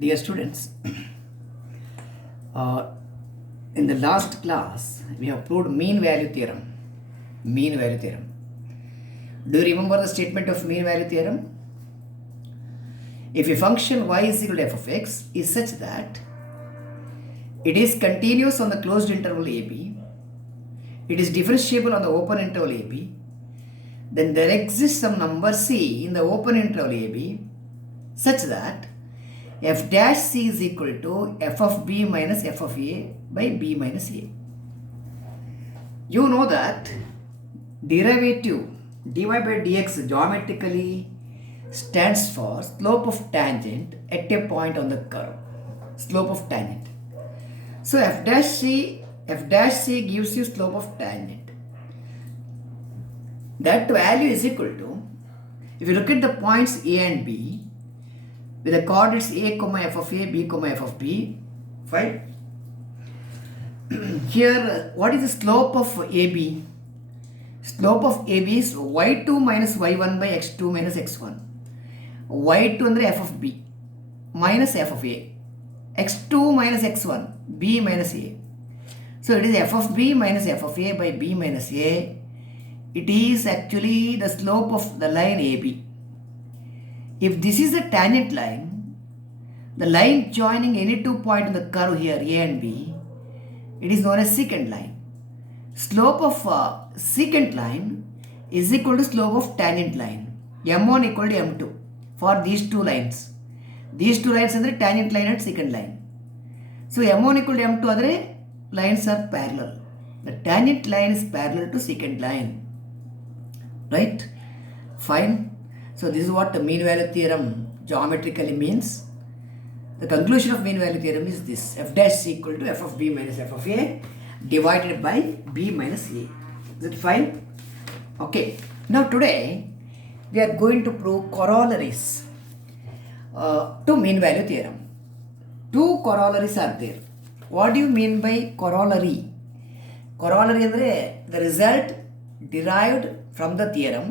Dear students, uh, in the last class we have proved mean value theorem. Mean value theorem. Do you remember the statement of mean value theorem? If a function y is equal to f of x is such that it is continuous on the closed interval ab, it is differentiable on the open interval ab, then there exists some number c in the open interval ab such that f dash c is equal to f of b minus f of a by b minus a. You know that derivative dy by dx geometrically stands for slope of tangent at a point on the curve. Slope of tangent. So f dash c gives you slope of tangent. That value is equal to, if you look at the points a and b with the coordinates a comma f of a, b comma f of b, fine. Here, what is the slope of AB? Slope of AB is y2 minus y1 by x2 minus x1. y2 ಅಂದರೆ f of b minus f of a. x2 minus x1, b minus a. So it is f of b minus f of a by b minus a. It is actually the slope of the line AB. If this is a tangent line, the line joining any 2 points on the curve here, A and B, it is known as secant line. Slope of secant line is equal to slope of tangent line. M1 equal to M2 for these two lines. These two lines are tangent line and secant line. So M1 equal to M2 other lines are parallel. The tangent line is parallel to secant line. Right? Fine. So this is what the mean value theorem geometrically means. The conclusion of mean value theorem is this: f dash is equal to f of b minus f of a divided by b minus a. Is it fine? Okay. Now today we are going to prove corollaries to mean value theorem. Two corollaries are there. What do you mean by corollary? Corollary is the result derived from the theorem.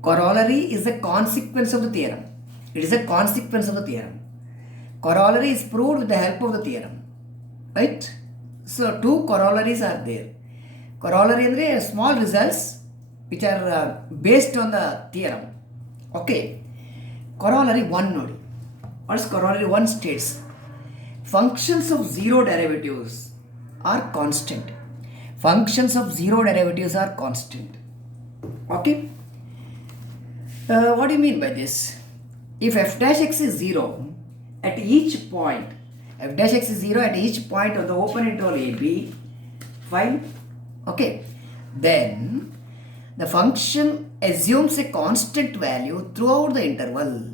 Corollary is a consequence of the theorem. It is a consequence of the theorem. Corollary is proved with the help of the theorem. Right? So two corollaries are there. Corollary is small results which are based on the theorem. Okay. Corollary 1 nodi. What is corollary 1 states? Functions of zero derivatives are constant. Functions of zero derivatives are constant. Okay. What do you mean by this? If f dash x is 0 at each point, f dash x is 0 at each point of the open interval ab, fine, okay, then the function assumes a constant value throughout the interval.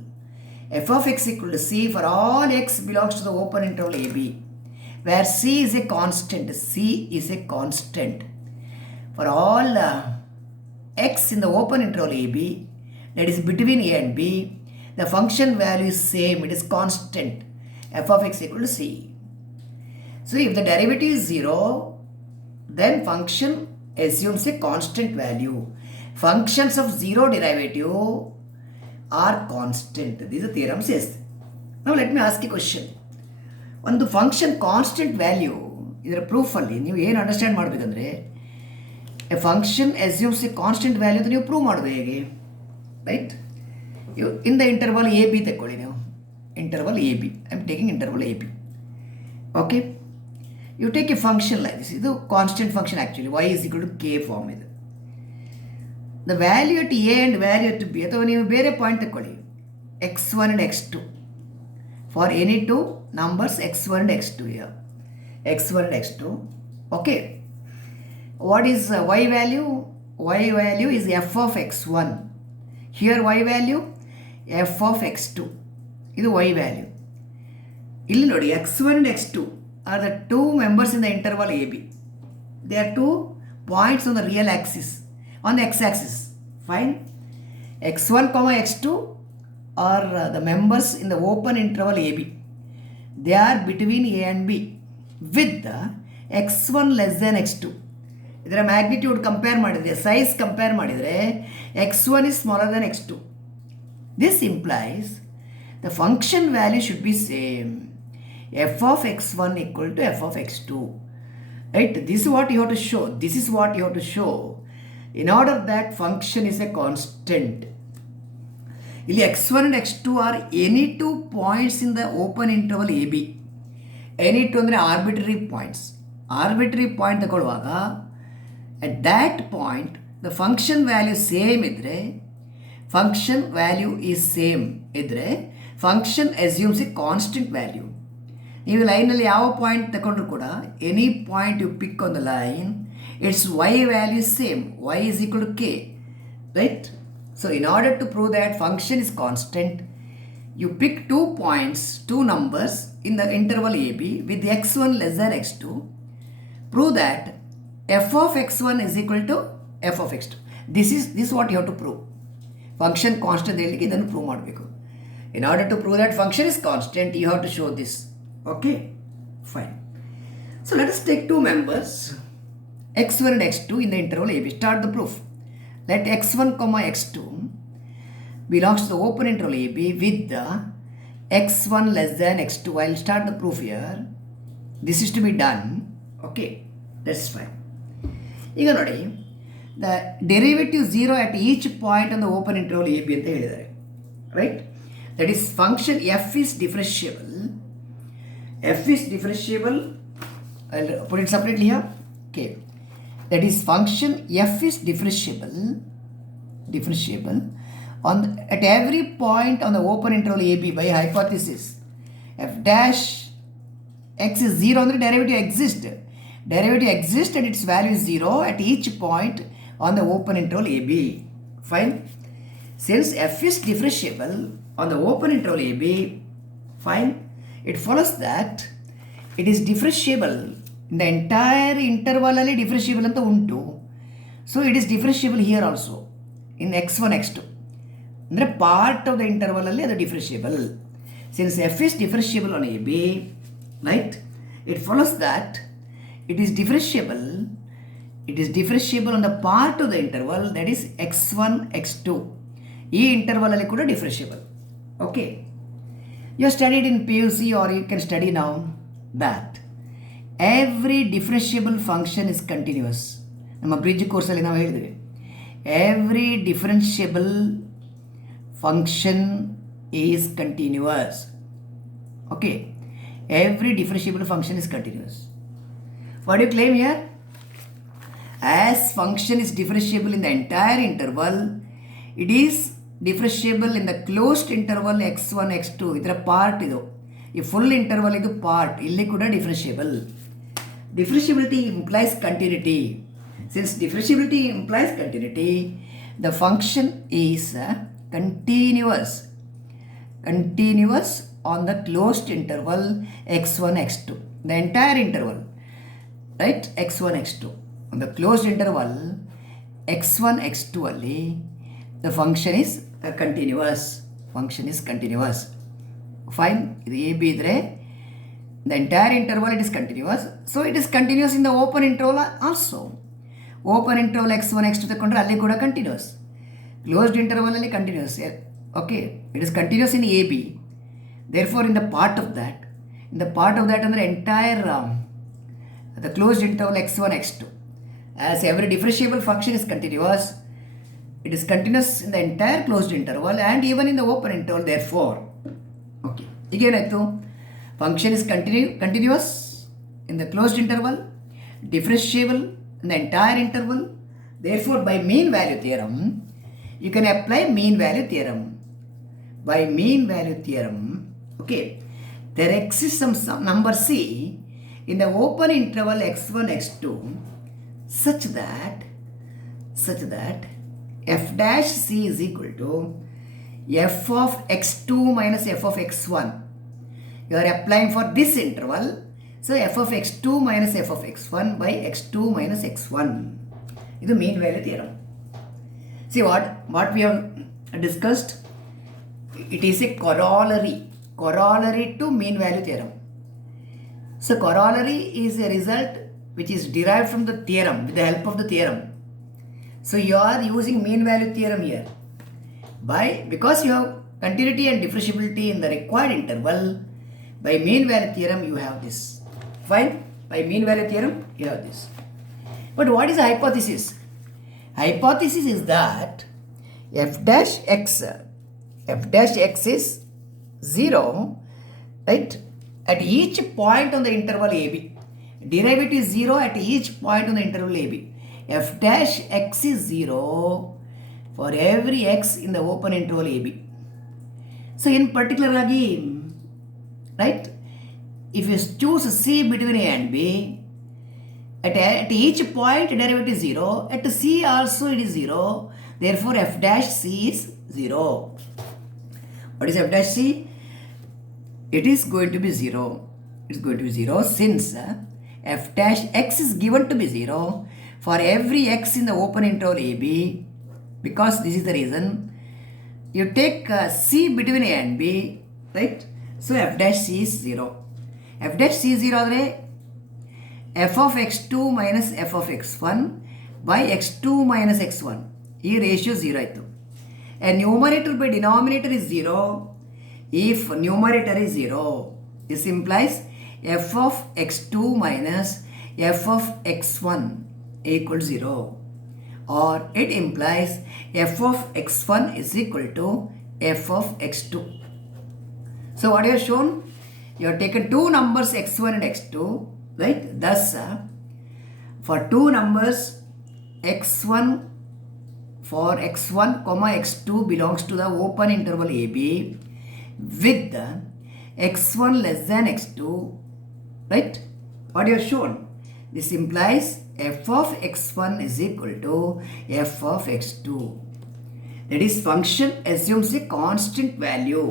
F of x equal to c for all x belongs to the open interval ab, where c is a constant. C is a constant for all x in the open interval ab, that is between a and b. The function value is same, it is constant. F of x equal to c. So if the derivative is 0, then function assumes a constant value. Functions of zero derivative are constant. This is the theorem says. Now let me ask you a question. ಒಂದು function constant value ಇದರ ಪ್ರೂಫಲ್ಲಿ ನೀವು ಏನು understand ಮಾಡಬೇಕಂದ್ರೆ, A function assumes A constant value ಅಂತ ನೀವು prove ಮಾಡೋದು ಹೇಗೆ? Right? In the interval AB ತೆಕ್ಕೊಳ್ಳಿ ನೀವು. Interval AB. I am taking interval AB. Okay? You take a function like this. ಇದು constant function actually. Y is equal to K form ಇದು. The value at A and value at B, ಅಥವಾ ನೀವು ಬೇರೆ point ತೆಕ್ಕೊಳ್ಳಿ. x1 and x2. For any two numbers x1 and x2 here. x1 and x2. Okay. What is y value? Y value is f of x1. Here y value f of x2. ಇದು y value. ಇಲ್ಲಿ ನೋಡಿ x1 and x2 are the two members in the interval AB. They are two points on the real axis, on the x-axis. Fine. x1 comma x2 are the members in the open interval AB. They are between A and B with the x1 less than x2. ಇದರ magnitude compare ಮಾಡಿದರೆ, size compare ಮಾಡಿದರೆ x1 is smaller than x2. This implies the function value should be same. F of x1 equal to f of x2. Right? This is what you have to show. This is what you have to show. In order that function is a constant. x1 and x2 are any two points in the open interval AB. Any two arbitrary points. Arbitrary point at that point the function value same idre, function value is same idre, function assumes a constant value. ನೀವು ಲೈನಲ್ಲಿ ಯಾವ point ತಗೊಂಡ್ರು ಕೂಡ any point you pick on the line it's y value is same. Y is equal to k, right? So in order to prove that function is constant, you pick 2 points, 2 numbers in the interval AB with x1 less than x2. Prove that f of x1 is equal to f of x2. This is what you have to prove. Function constant ಹೇಳಲಿಕ್ಕೆ ಇದನ್ನು prove ಮಾಡಬೇಕು. In order to prove that function is constant, you have to show this. Okay, fine. So let us take 2 members, x1 and x2 in the interval AB. Start the proof. Let x1 comma x2 belongs to the open interval AB with the x1 less than x2. I will start the proof here. This is to be done. Okay, that's fine. ಈಗ ನೋಡಿ, the derivative 0 at each point on the open interval AB ಅಂತ ಹೇಳಿದ್ದಾರೆ, right? That is function f is differentiable. F is differentiable. I'll put it separately here. Okay, that is function f is differentiable on at every point on the open interval AB by hypothesis f dash x is 0 on the derivative exists and its value is 0 at each point on the open interval AB. Fine. Since f is differentiable on the open interval AB, fine, it follows that it is differentiable in the entire interval ಅಲ್ಲಿ differentiable ಅಂತ ಉಂಟು. So it is differentiable here also in x1 x2. ಅಂದರೆ part of the interval ಅಲ್ಲಿ ಅದು differentiable. Since f is differentiable on AB, right, it follows that it is differentiable on the part of the interval, that is x1 x2. ಈ interval ಅಲ್ಲಿ ಕೂಡ differentiable. Okay, you studied in PUC or you can study now that every differentiable function is continuous. ನಮ್ಮ bridge ಕೋರ್ಸಲ್ಲಿ ನಾವು ಹೇಳಿದ್ವಿ, every differentiable function is continuous. Okay, every differentiable function is continuous. What do you claim here? As function is differentiable in the entire interval, it is differentiable in the closed interval x1 x2. ಇದರ part ಇದು, ಈ full interval ಇದು part, ಇಲ್ಲಿ ಕೂಡ differentiable. Differentiability implies continuity. Since differentiability implies continuity, the function is continuous on the closed interval x1 x2. The entire interval, right, x1 x2 on the closed interval x1 x2 ಅಲ್ಲಿ the function is continuous. Fine. ಇದು AB ಇದ್ರೆ the entire interval it is continuous. So it is continuous in the open interval also. Open interval x1 x2 ತಗೊಂಡ್ರೆ ಅಲ್ಲಿ ಕೂಡ continuous. Closed interval ಅಲ್ಲಿ continuous. Okay, it is continuous in AB. Therefore in the part of that ಅಂದರೆ entire the closed interval x1 x2, as every differentiable function is continuous, it is continuous in the entire closed interval and even in the open interval. Therefore, okay, ಈಗೇನಾಯಿತು, function is continuous in the closed interval, differentiable in the entire interval. Therefore, by mean value theorem, you can apply mean value theorem. By mean value theorem, okay, there exists some number c in the open interval x1 x2 such that f dash c is equal to f of x2 minus f of x1. You are applying for this interval, so f of x2 minus f of x1 by x2 minus x1. This is mean value theorem. See what we have discussed, it is a corollary to mean value theorem. So corollary is a result which is derived from the theorem with the help of the theorem. So you are using mean value theorem here because you have continuity and differentiability in the required interval, by mean value theorem you have this. Fine? By mean value theorem you have this. But what is the hypothesis? Hypothesis is that f dash x is 0, right, at each point on the interval AB. Derivative is 0 at each point on the interval AB. F dash x is 0 for every x in the open interval AB. So in particular, right, if you choose C between A and B, at each point derivative is 0, at C also it is 0, therefore f dash C is 0. What is f dash C? It is going to be 0. It is going to be 0 since f dash x is given to be 0 for every x in the open interval AB, because this is the reason. You take C between A and B, right? So f dash C is 0. F dash C is 0 ಆದರೆ f of x2 minus f of x1 by x2 minus x1. ಈ ratio 0 ಆಯಿತು. And numerator by denominator is 0. If numerator is 0, this implies f of x2 minus f of x1 equals 0. Or it implies f of x1 is equal to f of x2. So what you have shown? You have taken two numbers x1 and x2, right? Thus, for two numbers x1 for x1 comma x2 belongs to the open interval AB with x1 less than x2, right? What you have shown? This implies f of x1 is equal to f of x2. That is, function assumes a constant value.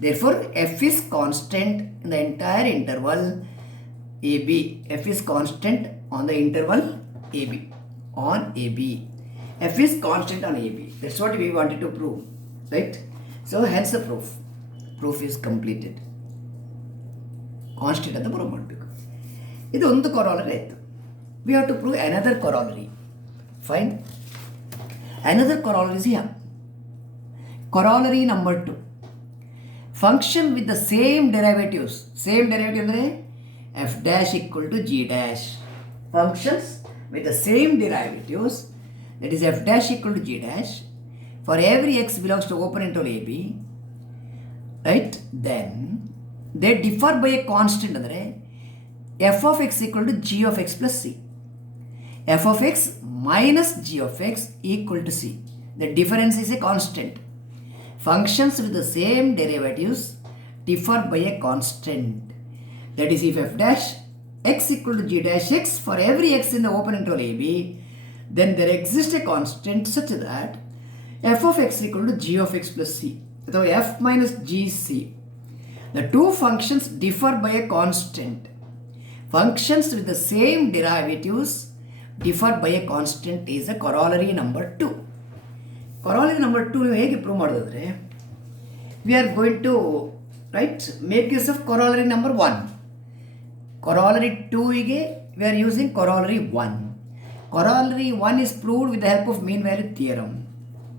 Therefore, f is constant in the entire interval AB. F is constant on the interval AB. On AB. F is constant on AB. That's what we wanted to prove. Right? So, hence the proof. Proof is completed. Constant ಅಂತ prove ಮಾಡಬೇಕು. ಇದು ಒಂದು corollary ಆಯಿತು. We have to prove another corollary. Fine. Another corollary is here. Corollary number 2. Function with the same derivatives. Same derivative ಅಂದರೆ f dash equal to g dash. Functions with the same derivatives, that is f dash equal to g dash, for every x belongs to open interval AB, right? Then they differ by a constant ಅಂದರೆ f of x equal to g of x plus c. f of x minus g of x equal to c. The difference is a constant. Functions with the same derivatives differ by a constant. That is, if f dash x equal to g dash x for every x in the open interval AB, then there exists a constant such that f of x equal to g of x plus c. So f minus gc. The two functions differ by a constant. Functions with the same derivatives differ by a constant is a corollary number 2. Corollary number 2 ನೀವು ಹೇಗೆ prove ಮಾಡೋದಾದರೆ, we are going to, right, make use of corollary number 1. Corollary 2 ಗೆ we are using corollary 1. Corollary 1 is proved with the help of mean value theorem.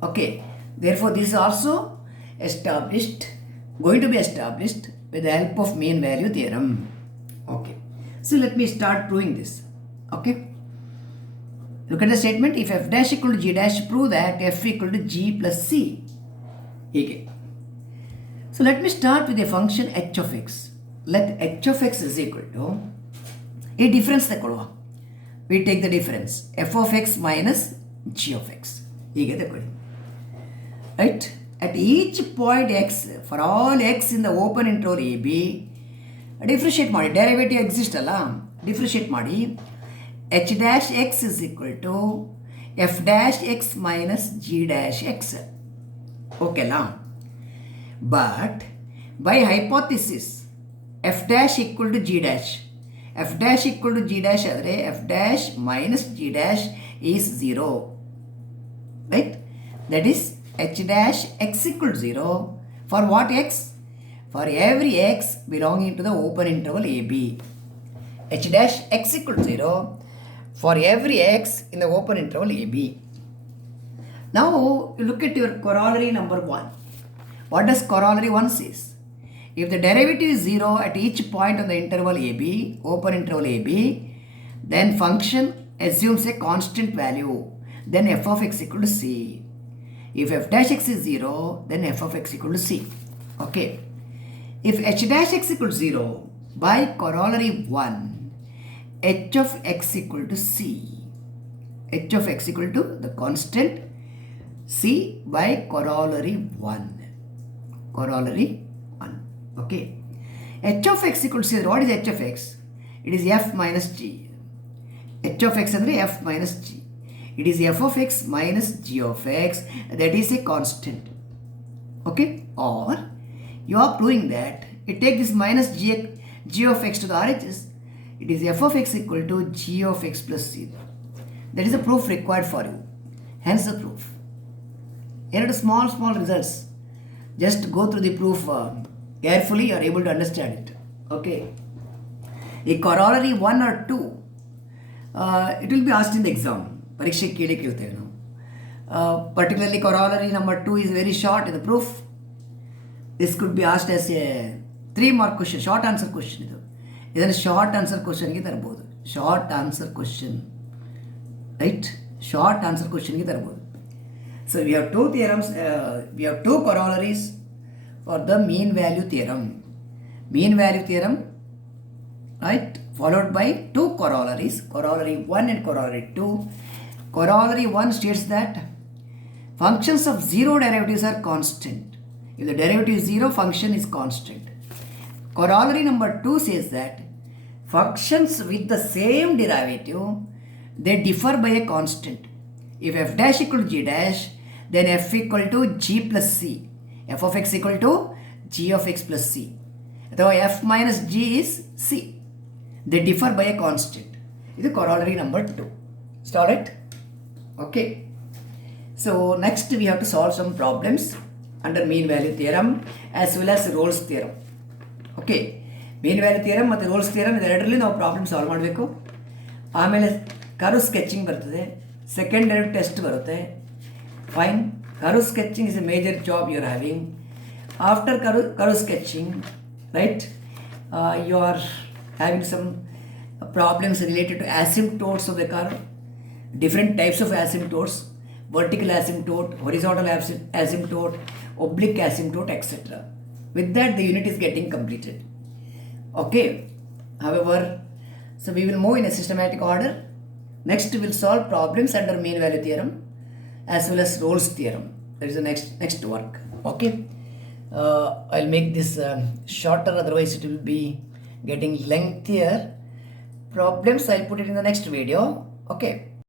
Okay, therefore this is also established, going to be established with the help of mean value theorem. Okay, so let me start proving this. Okay, look at the statement. If f dash equal to g dash, prove that f equal to g plus c. Okay, so let me start with a function h of x. Let h of x is equal to a difference ತಗೊಳ್ಳುವ. We take the difference f of x minus g of x. ಹೀಗೆ ತಗೊಳ್ಳಿ. Right? At each point x, for all x in the open interval AB, differentiate ಮಾಡಿ. Derivative exist ಅಲ್ಲ, differentiate ಮಾಡಿ. h dash x is equal to f dash x minus g dash x. Okay la? But by hypothesis, f dash equal to g dash. f dash equal to g dash ಆದರೆ f dash minus g dash is 0. Right? That is h dash x equal to 0 for what x? For every x belonging to the open interval AB. h dash x equal to 0 for every x in the open interval AB. Now you look at your corollary number 1. What does corollary 1 says? If the derivative is 0 at each point on the interval AB, open interval AB, then function assumes a constant value, then f of x equal to c. If f dash x is 0, then f of x equal to c. Okay. If h dash x equal to 0, by corollary 1, h of x equal to c. H of x equal to the constant c by corollary 1. Corollary 1. Okay. H of x equal to c. What is h of x? It is f minus g. H of x is f minus g. It is f of x minus g of x. That is a constant. Okay. Or you are proving that you take this minus g of x to the RHS. It is f of x equal to g of x plus c. That is the proof required for you. Hence the proof. Here are small results. Just go through the proof carefully. You are able to understand it. Okay. A corollary 1 or 2. It will be asked in the exam. Pariksha kele kelte particularly corollary number 2 is very short in the proof. This could be asked as a 3-mark question, short answer question. This is a short answer question. Short answer question. Right? Short answer question. So we have two theorems, we have two corollaries for the mean value theorem. Mean value theorem, right? Followed by two corollaries, corollary 1 and corollary 2. Corollary 1 states that functions of zero derivatives are constant. If the derivative is 0, function is constant. Corollary number 2 says that functions with the same derivative, they differ by a constant. If f dash equal to g dash, then f equal to g plus c. F of x equal to g of x plus c. Though f minus g is c. They differ by a constant. This is corollary number 2. Is that alright? Okay. So next we have to solve some problems under mean value theorem as well as Rolle's theorem. Okay. Mean value theorem and Rolle's theorem ಇದೆರಡರಲ್ಲಿ ನಾವು problem solve ಮಾಡಬೇಕು. ಆಮೇಲೆ curve sketching ಬರ್ತದೆ. Second direct test ಬರುತ್ತೆ. Fine. Curve sketching is a major job you are having. After curve sketching, right, you are having some problems related to asymptotes of the curve, different types of asymptotes, vertical asymptote, horizontal asymptote, oblique asymptote, etc. With that, the unit is getting completed. Okay. However, so we will move in a systematic order. Next, we will solve problems under mean value theorem as well as Rolle's theorem. That is the next work. Okay. I'll make this shorter, otherwise it will be getting lengthier. Problems I'll put it in the next video. Okay.